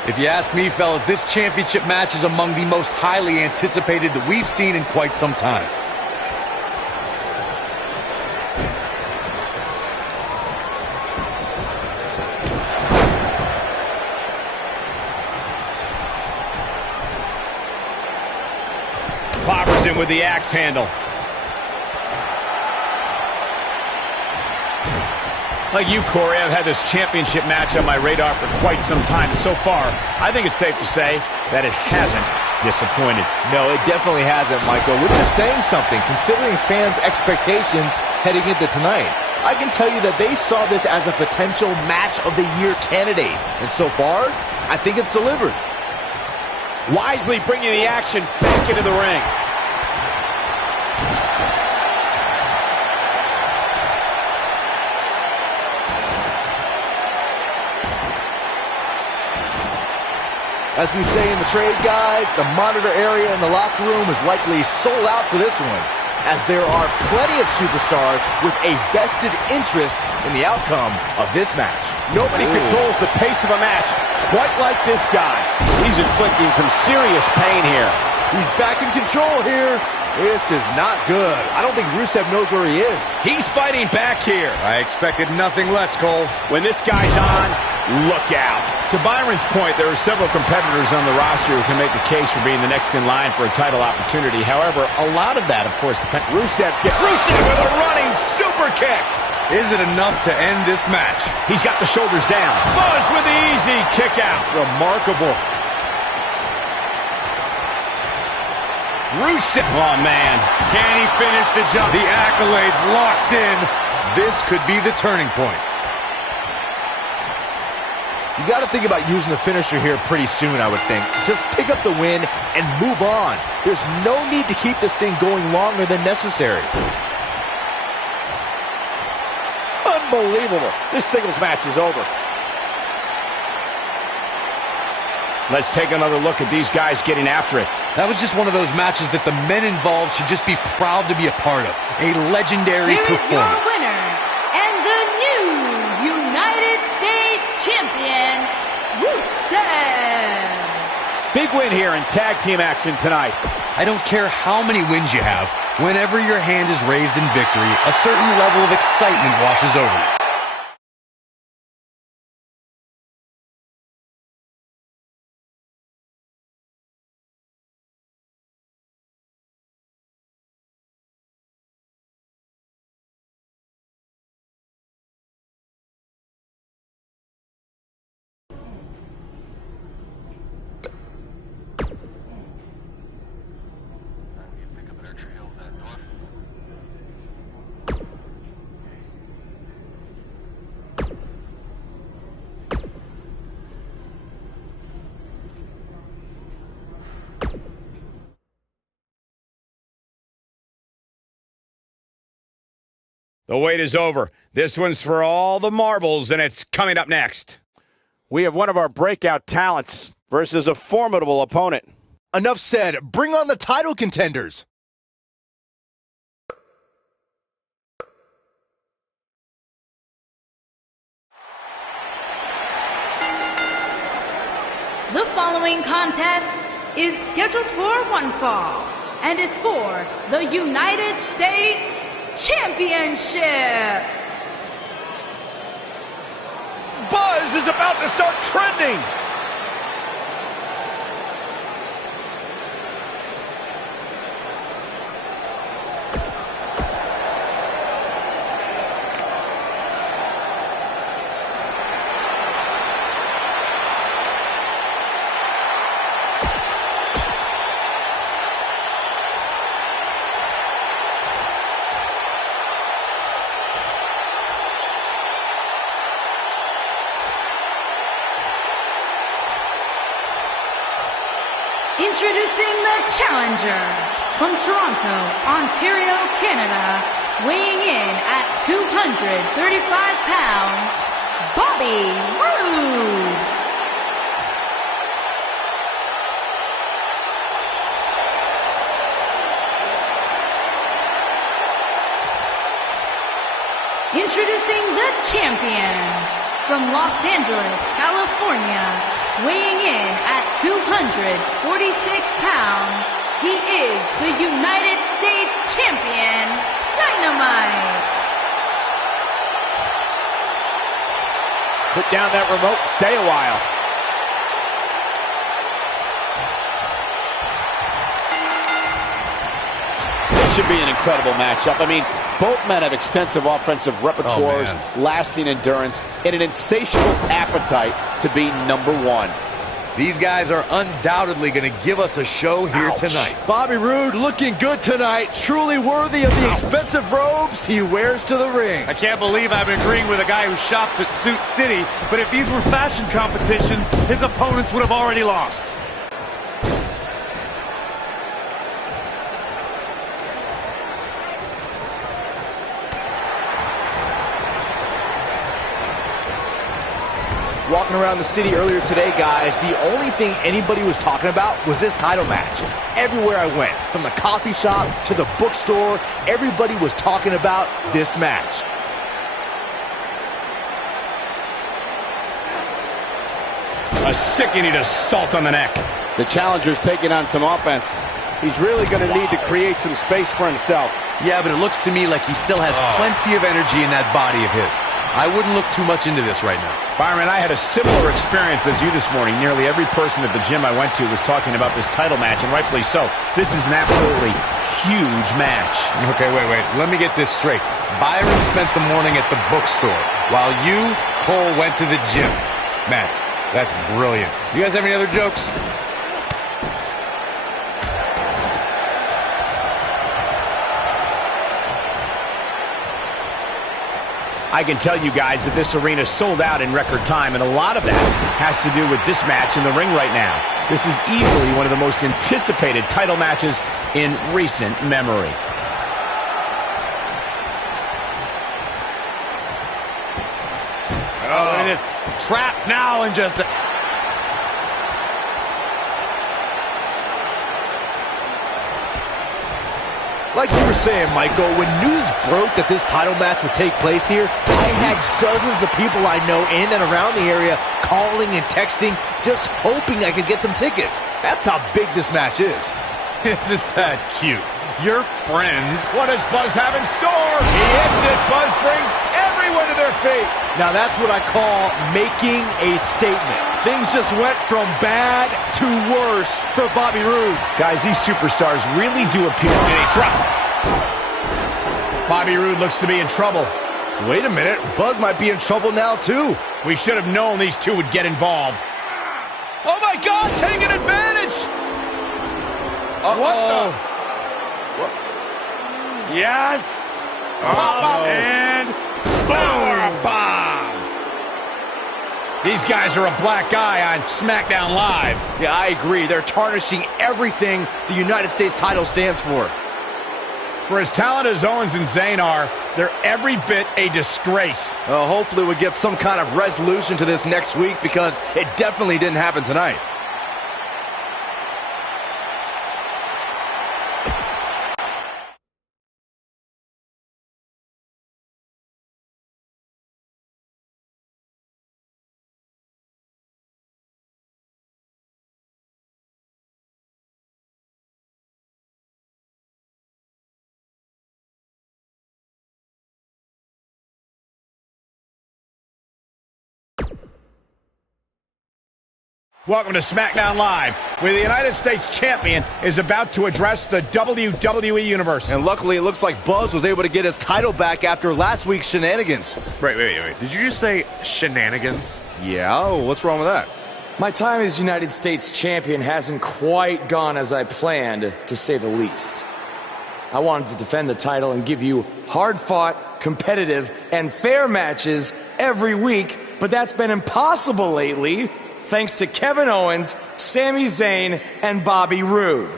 If you ask me, fellas, this championship match is among the most highly anticipated that we've seen in quite some time. Clobbers in with the axe handle. Like you, Corey, I've had this championship match on my radar for quite some time, and so far, I think it's safe to say that it hasn't disappointed. No, it definitely hasn't, Michael, which is saying something, considering fans' expectations heading into tonight. I can tell you that they saw this as a potential match of the year candidate, and so far, I think it's delivered. Wisely bringing the action back into the ring. As we say in the trade, guys, the monitor area in the locker room is likely sold out for this one, as there are plenty of superstars with a vested interest in the outcome of this match. Nobody controls the pace of a match quite like this guy. He's inflicting some serious pain here. He's back in control here. This is not good. I don't think Rusev knows where he is. He's fighting back here. I expected nothing less, Cole. When this guy's on, look out. To Byron's point, there are several competitors on the roster who can make the case for being the next in line for a title opportunity. However, a lot of that, of course, depends. Rusev with a running super kick. Is it enough to end this match? He's got the shoulders down. Buzz with the easy kick out. Remarkable. Rusev. Oh, man. Can he finish the job? The accolades locked in. This could be the turning point. You got to think about using the finisher here pretty soon, I would think. Just pick up the win and move on. There's no need to keep this thing going longer than necessary. Unbelievable. This singles match is over. Let's take another look at these guys getting after it. That was just one of those matches that the men involved should just be proud to be a part of. A legendary performance. Here is your winner, and the new United States Champion, Rusev. Big win here in tag team action tonight. I don't care how many wins you have. Whenever your hand is raised in victory, a certain level of excitement washes over you. The wait is over. This one's for all the marbles, and it's coming up next. We have one of our breakout talents versus a formidable opponent. Enough said. Bring on the title contenders. The following contest is scheduled for one fall and is for the United States Championship. Buzz is about to start trending. Introducing the challenger from Toronto, Ontario, Canada, weighing in at 235 pounds, Bobby Roode. Introducing the champion from Los Angeles, California, weighing in at 246 pounds, he is the United States Champion, Dynamite. Put down that remote, stay a while. This should be an incredible matchup. I mean, both men have extensive offensive repertoires, lasting endurance, and an insatiable appetite to be number one. These guys are undoubtedly going to give us a show here tonight. Bobby Roode looking good tonight. Truly worthy of the expensive robes he wears to the ring. I can't believe I'm agreeing with a guy who shops at Suit City, but if these were fashion competitions, his opponents would have already lost. Walking around the city earlier today, guys, the only thing anybody was talking about was this title match. Everywhere I went, from the coffee shop to the bookstore, everybody was talking about this match. A sickening assault on the neck. The challenger's taking on some offense. He's really going to need to create some space for himself. Yeah, but it looks to me like he still has plenty of energy in that body of his. I wouldn't look too much into this right now. Byron, I had a similar experience as you this morning. Nearly every person at the gym I went to was talking about this title match, and rightfully so. This is an absolutely huge match. Okay, wait. Let me get this straight. Byron spent the morning at the bookstore, while you, Cole, went to the gym. Man, that's brilliant. You guys have any other jokes? I can tell you guys that this arena sold out in record time, and a lot of that has to do with this match in the ring right now. This is easily one of the most anticipated title matches in recent memory. Oh, look at this trap now and just... Like you were saying, Michael, when news broke that this title match would take place here, I had dozens of people I know in and around the area calling and texting, just hoping I could get them tickets. That's how big this match is. Isn't that cute? Your friends. What does Buzz have in store? He hits it. Buzz brings everyone to their feet. Now that's what I call making a statement. Things just went from bad to worse for Bobby Roode. Guys, these superstars really do appear in a drop. Bobby Roode looks to be in trouble. Wait a minute, Buzz might be in trouble now too. We should have known these two would get involved. Oh my God, taking advantage! What the? Yes! And boom! Bomb! These guys are a black eye on SmackDown Live. Yeah, I agree. They're tarnishing everything the United States title stands for. For as talented as Owens and Zayn are, they're every bit a disgrace. Hopefully we'll get some kind of resolution to this next week, because it definitely didn't happen tonight. Welcome to SmackDown Live, where the United States Champion is about to address the WWE Universe. And luckily, it looks like Buzz was able to get his title back after last week's shenanigans. Wait. Did you just say shenanigans? Yeah, what's wrong with that? My time as United States Champion hasn't quite gone as I planned, to say the least. I wanted to defend the title and give you hard-fought, competitive, and fair matches every week, but that's been impossible lately, thanks to Kevin Owens, Sami Zayn, and Bobby Roode.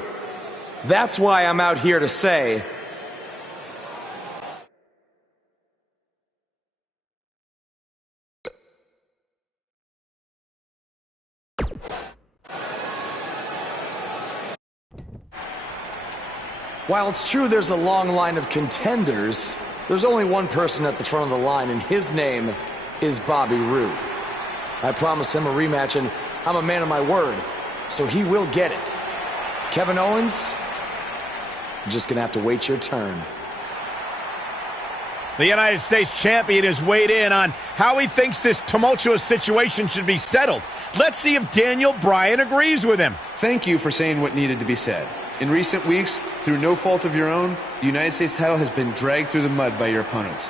That's why I'm out here to say, while it's true there's a long line of contenders, there's only one person at the front of the line, and his name is Bobby Roode. I promised him a rematch, and I'm a man of my word, so he will get it. Kevin Owens, you're just gonna have to wait your turn. The United States Champion has weighed in on how he thinks this tumultuous situation should be settled. Let's see if Daniel Bryan agrees with him. Thank you for saying what needed to be said. In recent weeks, through no fault of your own, the United States title has been dragged through the mud by your opponents.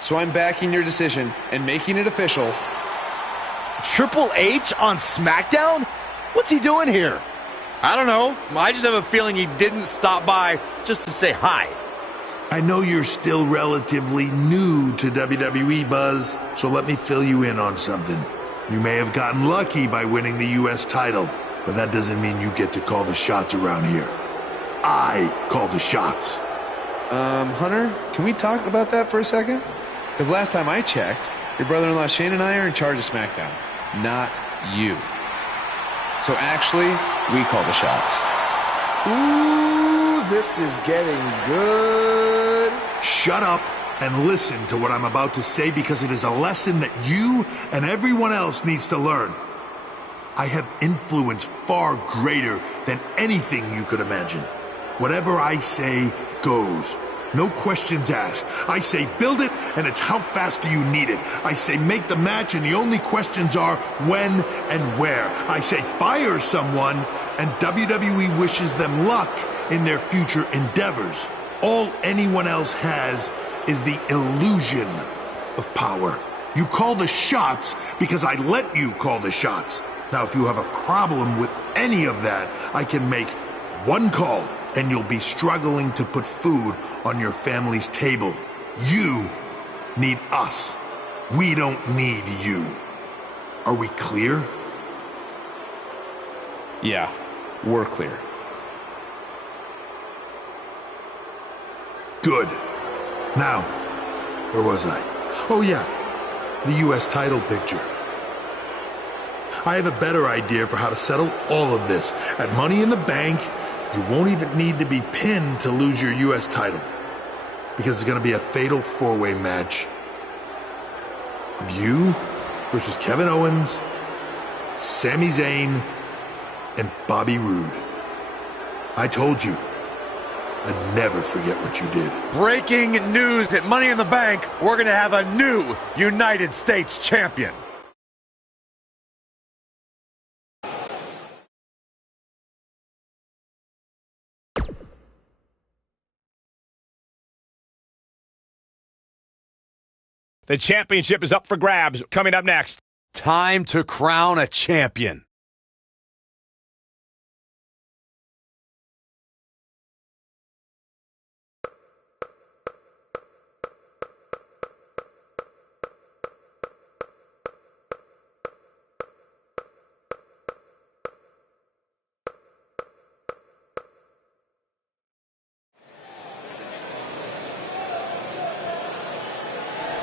So I'm backing your decision and making it official. Triple H on SmackDown? What's he doing here? I don't know. I just have a feeling he didn't stop by just to say hi. I know you're still relatively new to WWE, Buzz, so let me fill you in on something. You may have gotten lucky by winning the U.S. title, but that doesn't mean you get to call the shots around here. I call the shots. Hunter, can we talk about that for a second? Because last time I checked, Your brother-in-law Shane and I are in charge of SmackDown, not you. So actually, we call the shots. Ooh, this is getting good. Shut up and listen to what I'm about to say, because it is a lesson that you and everyone else needs to learn. I have influence far greater than anything you could imagine. Whatever I say goes. No questions asked. I say build it, and it's how fast do you need it. I say make the match, and the only questions are when and where. I say fire someone, and WWE wishes them luck in their future endeavors. All anyone else has is the illusion of power. You call the shots because I let you call the shots. Now, if you have a problem with any of that, I can make one call, and you'll be struggling to put food on your family's table. You need us. We don't need you. Are we clear? Yeah, we're clear. Good. Now, where was I? Oh yeah, the US title picture. I have a better idea for how to settle all of this. At Money in the Bank, you won't even need to be pinned to lose your US title, because it's going to be a fatal four-way match of you versus Kevin Owens, Sami Zayn, and Bobby Roode. I told you, I'd never forget what you did. Breaking news at Money in the Bank, we're going to have a new United States champion. The championship is up for grabs. Coming up next. Time to crown a champion.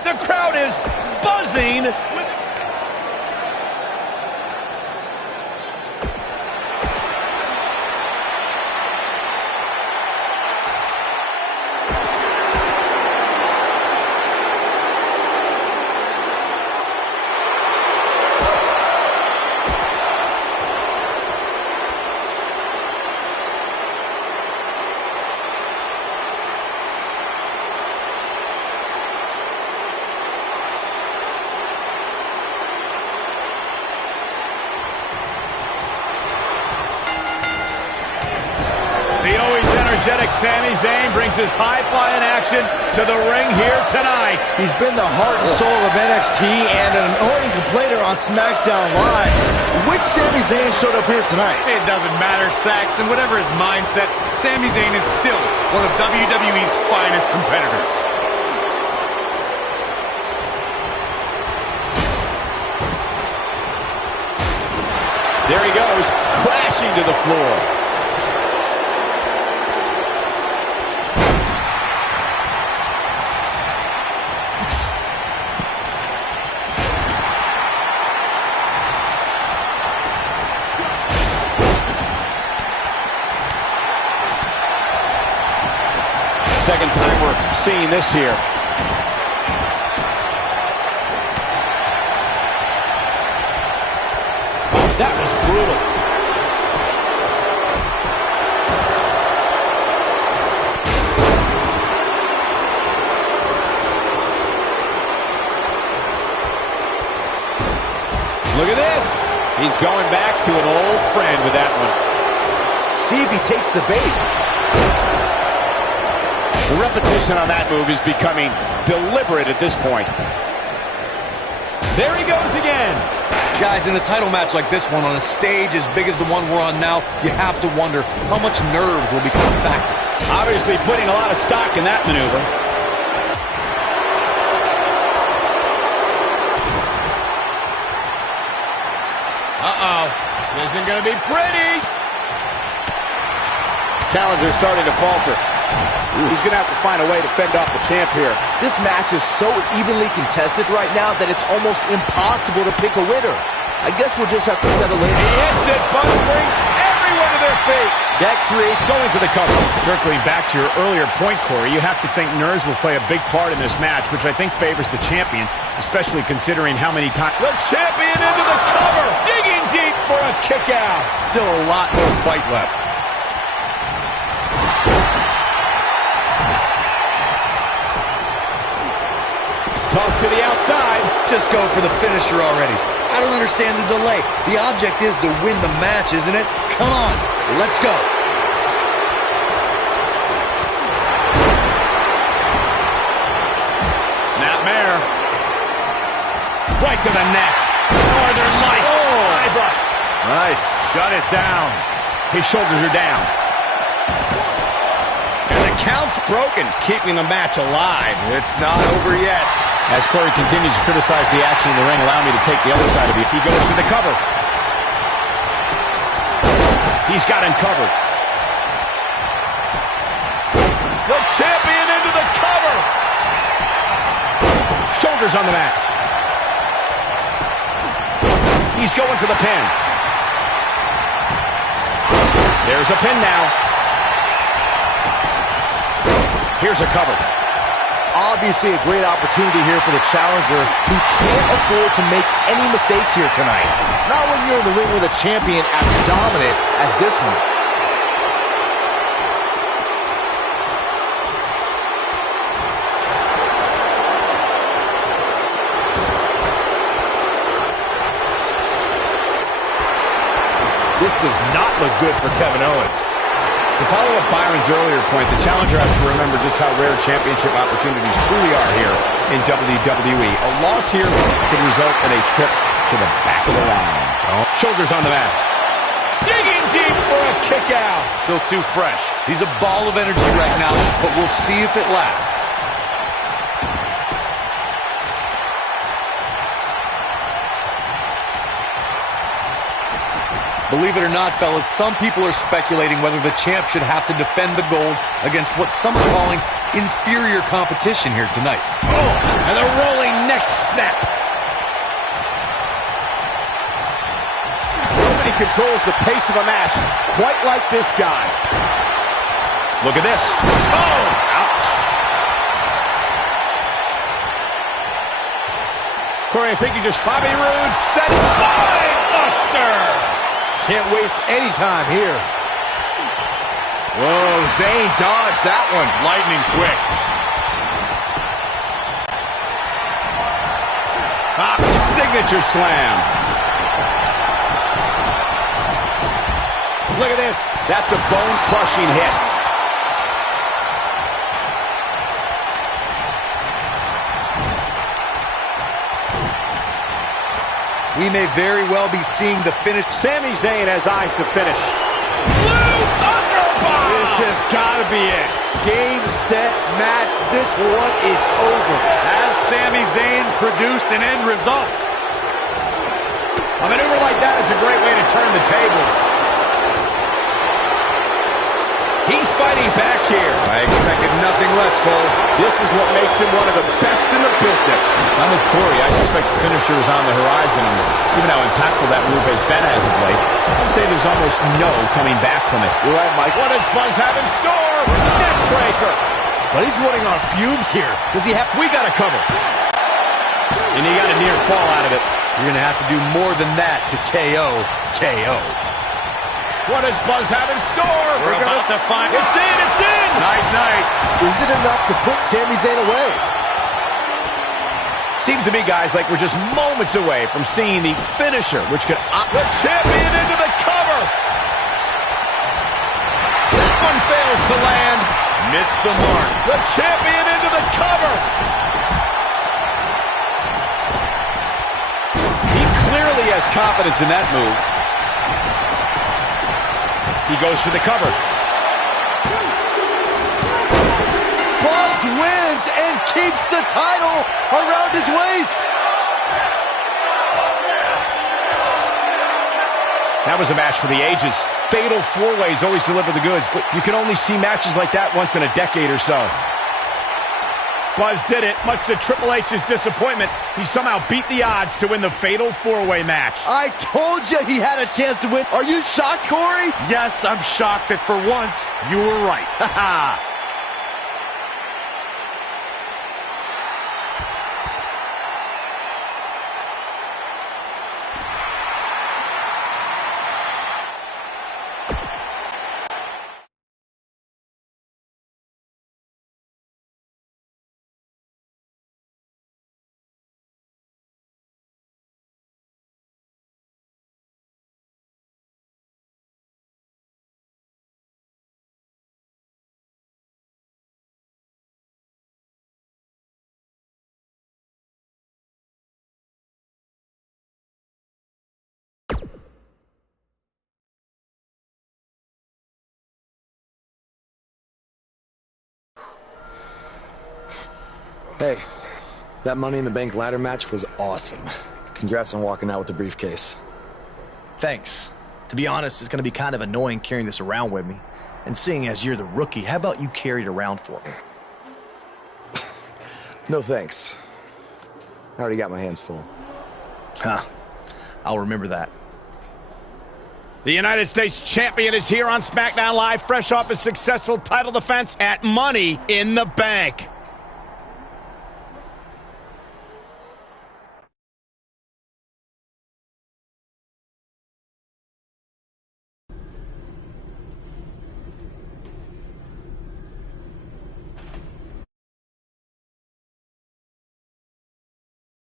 The crowd is buzzing with... energetic Sami Zayn brings his high-flying action to the ring here tonight. He's been the heart and soul of NXT and an annoying complainer on SmackDown Live. Which Sami Zayn showed up here tonight? It doesn't matter, Saxton. Whatever his mindset, Sami Zayn is still one of WWE's finest competitors. There he goes, crashing to the floor. Second time we're seeing this here. Oh, that was brutal. Look at this. He's going back to an old friend with that one. See if he takes the bait. The repetition on that move is becoming deliberate at this point. There he goes again. Guys, in a title match like this one, on a stage as big as the one we're on now, you have to wonder how much nerves will become a factor. Obviously putting a lot of stock in that maneuver. Uh-oh. This isn't going to be pretty. Challenger starting to falter. He's going to have to find a way to fend off the champ here. This match is so evenly contested right now that it's almost impossible to pick a winner. I guess we'll just have to settle in. He hits it. Buzz brings everyone to their feet. That creates going for the cover. Circling back to your earlier point, Corey, you have to think nerves will play a big part in this match, which I think favors the champion, especially considering how many times... The champion into the cover, digging deep for a kick out. Still a lot more fight left. Toss to the outside. Just go for the finisher already. I don't understand the delay. The object is to win the match, isn't it? Come on, let's go. Snapmare. Right to the neck. Northern Lights. Oh. Nice. Shut it down. His shoulders are down. And the count's broken, keeping the match alive. It's not over yet. As Corey continues to criticize the action in the ring, allow me to take the other side of it. He goes for the cover. He's got him covered. The champion into the cover. Shoulders on the mat. He's going for the pin. There's a pin now. Here's a cover. obviously a great opportunity here for the challenger, who can't afford to make any mistakes here tonight. Not when you're in the ring with a champion as dominant as this one. This does not look good for Kevin Owens. To follow up Byron's earlier point, the challenger has to remember just how rare championship opportunities truly are here in WWE. A loss here could result in a trip to the back of the line. Shoulders on the mat. Digging deep for a kick out. Still too fresh. He's a ball of energy right now, but we'll see if it lasts. Believe it or not, fellas, some people are speculating whether the champ should have to defend the gold against what some are calling inferior competition here tonight. Oh, and the rolling neck snap. Nobody controls the pace of a match quite like this guy. Look at this. Oh, ouch. Corey, I think you just Bobby Roode set his spine buster. Can't waste any time here. Whoa, Zayn dodged that one. Lightning quick. Signature slam. Look at this. That's a bone-crushing hit. We may very well be seeing the finish. Sami Zayn has eyes to finish. Blue Thunderbomb! This has got to be it. Game, set, match. This one is over. Has Sami Zayn produced an end result? A maneuver like that is a great way to turn the tables. He's fighting back here. I expected nothing less, Cole. This is what makes him one of the best in the business. I'm with Corey. I suspect the finisher is on the horizon. And given how impactful that move has been as of late, I'd say there's almost no coming back from it. You're right, Mike. What does Buzz have in store? Neck breaker. But he's running on fumes here. Does he have... We got to cover. And he got a near fall out of it. You're going to have to do more than that to KO. What does Buzz have in store? We're about to find... It's in! It's in! Night. Is it enough to put Sami Zayn away? Seems to me, guys, like we're just moments away from seeing the finisher, which could... The champion into the cover! That one fails to land. Missed the mark. The champion into the cover! He clearly has confidence in that move. He goes for the cover. Buzz wins and keeps the title around his waist. Now was a match for the ages. Fatal four-ways always deliver the goods, but you can only see matches like that once in a decade or so. Buzz did it, much to Triple H's disappointment. He somehow beat the odds to win the fatal four-way match. I told you he had a chance to win. Are you shocked, Corey? Yes, I'm shocked that for once, you were right. Hey, that Money in the Bank ladder match was awesome. Congrats on walking out with the briefcase. Thanks. To be honest, it's going to be kind of annoying carrying this around with me. And seeing as you're the rookie, how about you carry it around for me? No thanks. I already got my hands full. Huh. I'll remember that. The United States Champion is here on SmackDown Live, fresh off a successful title defense at Money in the Bank.